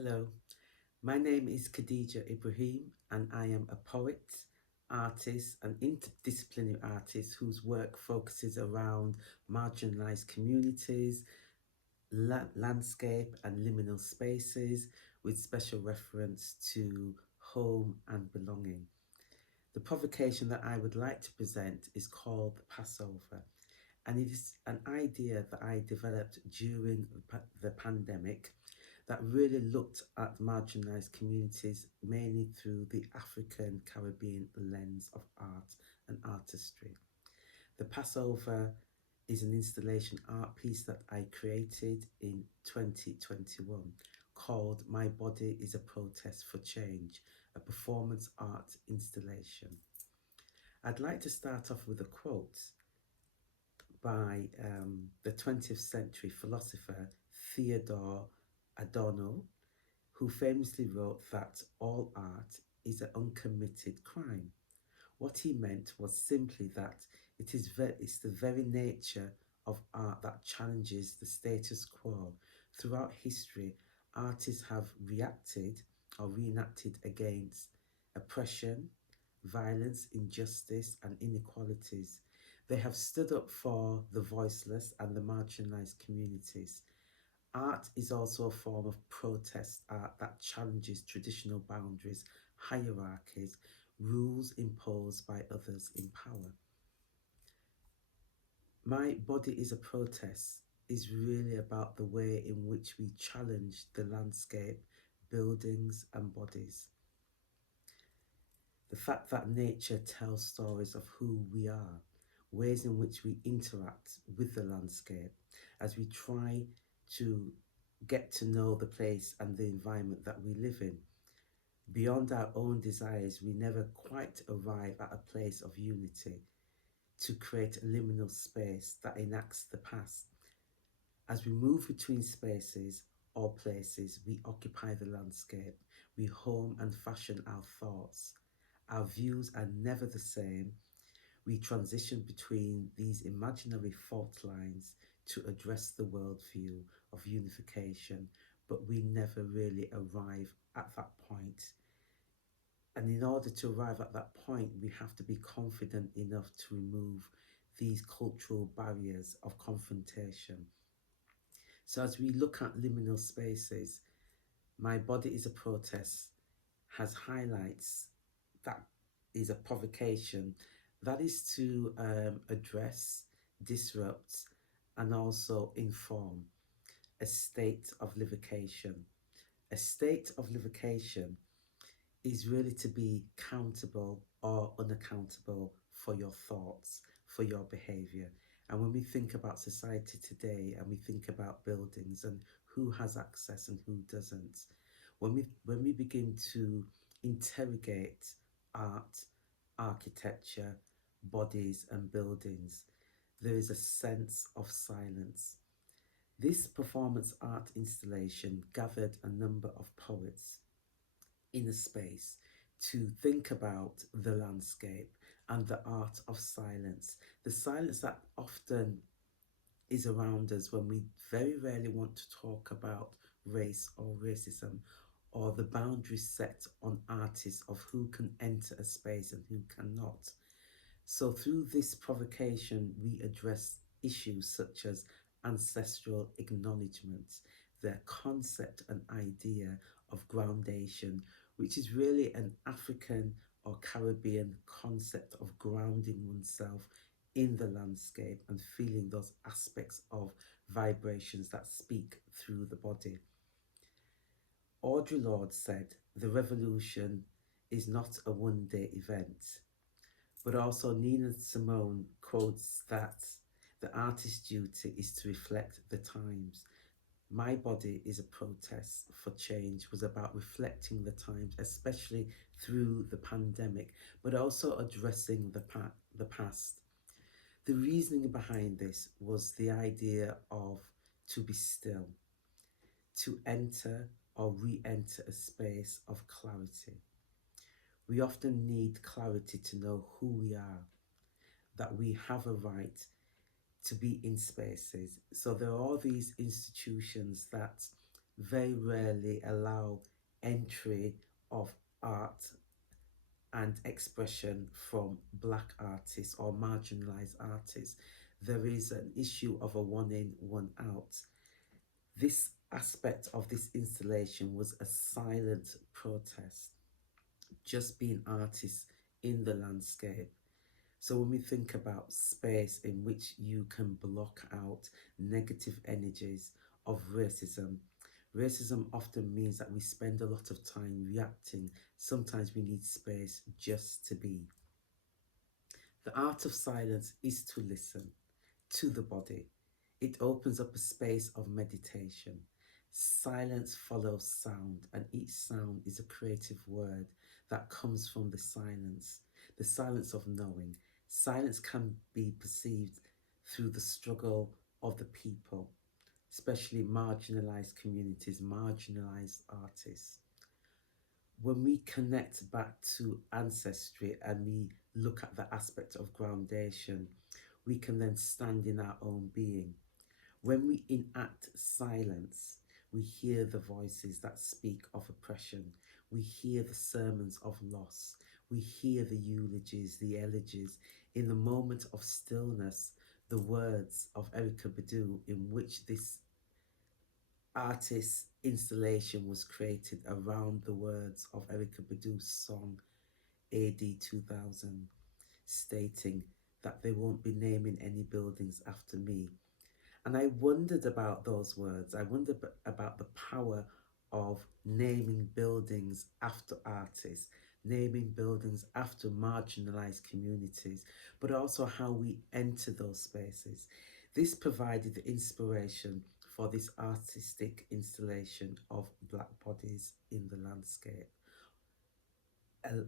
Hello, my name is Khadijah Ibrahim, and I am a poet, artist, and interdisciplinary artist whose work focuses around marginalized communities, landscape, and liminal spaces with special reference to home and belonging. The provocation that I would like to present is called the Passover, and it is an idea that I developed during the pandemic that really looked at marginalised communities mainly through the African Caribbean lens of art and artistry. The Passover is an installation art piece that I created in 2021 called My Body is a Protest for Change, a performance art installation. I'd like to start off with a quote by the 20th century philosopher Theodore Adorno, who famously wrote that all art is an uncommitted crime. What he meant was simply that it's the very nature of art that challenges the status quo. Throughout history, artists have reacted or reenacted against oppression, violence, injustice, and inequalities. They have stood up for the voiceless and the marginalized communities. Art is also a form of protest art that challenges traditional boundaries, hierarchies, rules imposed by others in power. My Body is a Protest is really about the way in which we challenge the landscape, buildings, and bodies. The fact that nature tells stories of who we are, ways in which we interact with the landscape as we try to get to know the place and the environment that we live in. Beyond our own desires, we never quite arrive at a place of unity to create a liminal space that enacts the past. As we move between spaces or places, we occupy the landscape, we home and fashion our thoughts. Our views are never the same. We transition between these imaginary fault lines to address the worldview of unification, but we never really arrive at that point. And in order to arrive at that point, we have to be confident enough to remove these cultural barriers of confrontation. So, as we look at liminal spaces, My Body is a Protest has highlights that is a provocation that is to address, disrupt, and also inform a state of livocation. A state of livocation is really to be countable or unaccountable for your thoughts, for your behavior. And when we think about society today and we think about buildings and who has access and who doesn't, when we begin to interrogate art, architecture, bodies and buildings, there is a sense of silence. This performance art installation gathered a number of poets in a space to think about the landscape and the art of silence. The silence that often is around us when we very rarely want to talk about race or racism or the boundaries set on artists of who can enter a space and who cannot. So, through this provocation, we address issues such as ancestral acknowledgement, the concept and idea of groundation, which is really an African or Caribbean concept of grounding oneself in the landscape and feeling those aspects of vibrations that speak through the body. Audre Lorde said, "The revolution is not a one-day event." But also Nina Simone quotes that the artist's duty is to reflect the times. My Body is a Protest for Change was about reflecting the times, especially through the pandemic, but also addressing the past. The reasoning behind this was the idea of to be still, to enter or re-enter a space of clarity. We often need clarity to know who we are, that we have a right to be in spaces. So there are all these institutions that very rarely allow entry of art and expression from black artists or marginalized artists. There is an issue of a one in, one out. This aspect of this installation was a silent protest, just being artists in the landscape. So when we think about space in which you can block out negative energies of racism, racism often means that we spend a lot of time reacting. Sometimes we need space just to be. The art of silence is to listen to the body. It opens up a space of meditation. Silence follows sound, and each sound is a creative word that comes from the silence of knowing. Silence can be perceived through the struggle of the people, especially marginalized communities, marginalized artists. When we connect back to ancestry and we look at the aspect of groundation, we can then stand in our own being. When we enact silence, we hear the voices that speak of oppression. We hear the sermons of loss. We hear the eulogies, the elegies. In the moment of stillness, the words of Erica Badu, in which this artist's installation was created around the words of Erica Badu's song AD 2000, stating that they won't be naming any buildings after me. And I wondered about those words. I wondered about the power of naming buildings after artists, naming buildings after marginalized communities, but also how we enter those spaces. This provided the inspiration for this artistic installation of black bodies in the landscape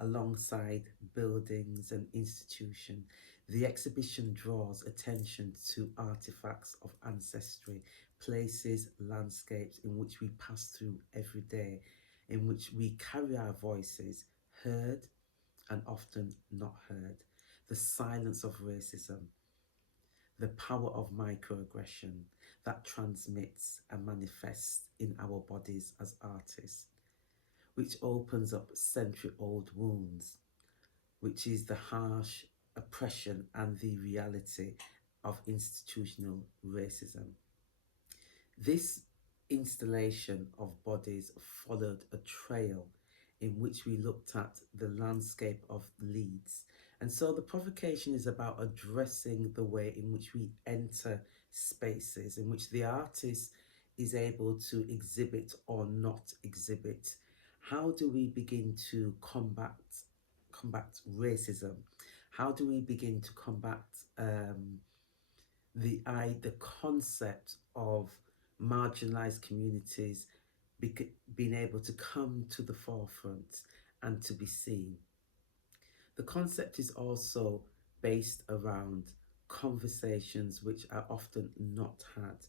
alongside buildings and institutions. The exhibition draws attention to artifacts of ancestry, places, landscapes in which we pass through every day, in which we carry our voices heard and often not heard. The silence of racism, the power of microaggression that transmits and manifests in our bodies as artists, which opens up century old wounds, which is the harsh oppression and the reality of institutional racism. This installation of bodies followed a trail in which we looked at the landscape of Leeds. And so the provocation is about addressing the way in which we enter spaces, in which the artist is able to exhibit or not exhibit. How do we begin to combat racism? How do we begin to combat the concept of marginalized communities being able to come to the forefront and to be seen? The concept is also based around conversations which are often not had.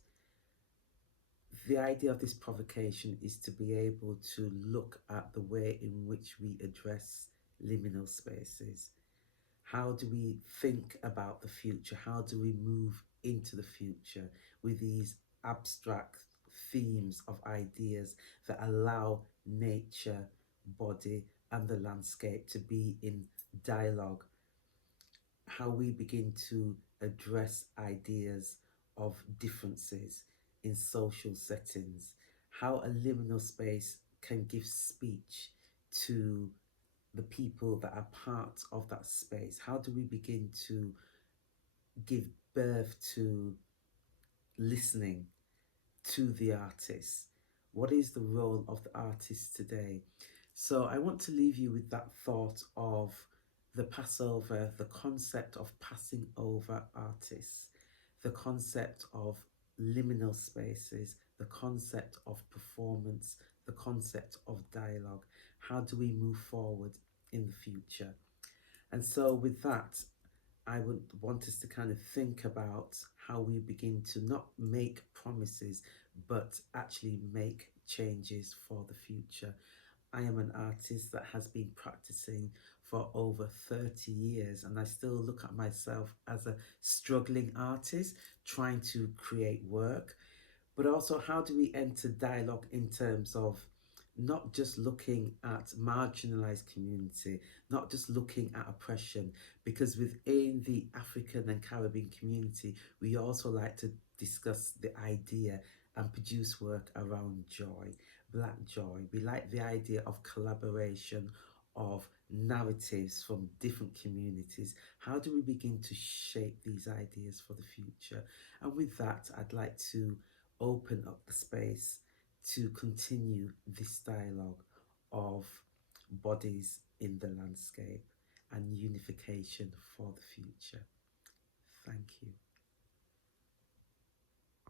The idea of this provocation is to be able to look at the way in which we address liminal spaces. How do we think about the future? How do we move into the future with these abstract themes of ideas that allow nature, body, and the landscape to be in dialogue? How we begin to address ideas of differences in social settings, how a liminal space can give speech to the people that are part of that space. How do we begin to give birth to listening to the artist? What is the role of the artist today? So I want to leave you with that thought of the Passover, the concept of passing over artists, the concept of liminal spaces, the concept of performance, the concept of dialogue. How do we move forward in the future? And so with that, I would want us to kind of think about how we begin to not make promises, but actually make changes for the future. I am an artist that has been practicing for over 30 years, and I still look at myself as a struggling artist trying to create work. But also, how do we enter dialogue in terms of not just looking at marginalized community, not just looking at oppression, because within the African and Caribbean community, we also like to discuss the idea and produce work around joy, black joy. We like the idea of collaboration, of narratives from different communities. How do we begin to shape these ideas for the future? And with that, I'd like to open up the space to continue this dialogue of bodies in the landscape and unification for the future. Thank you.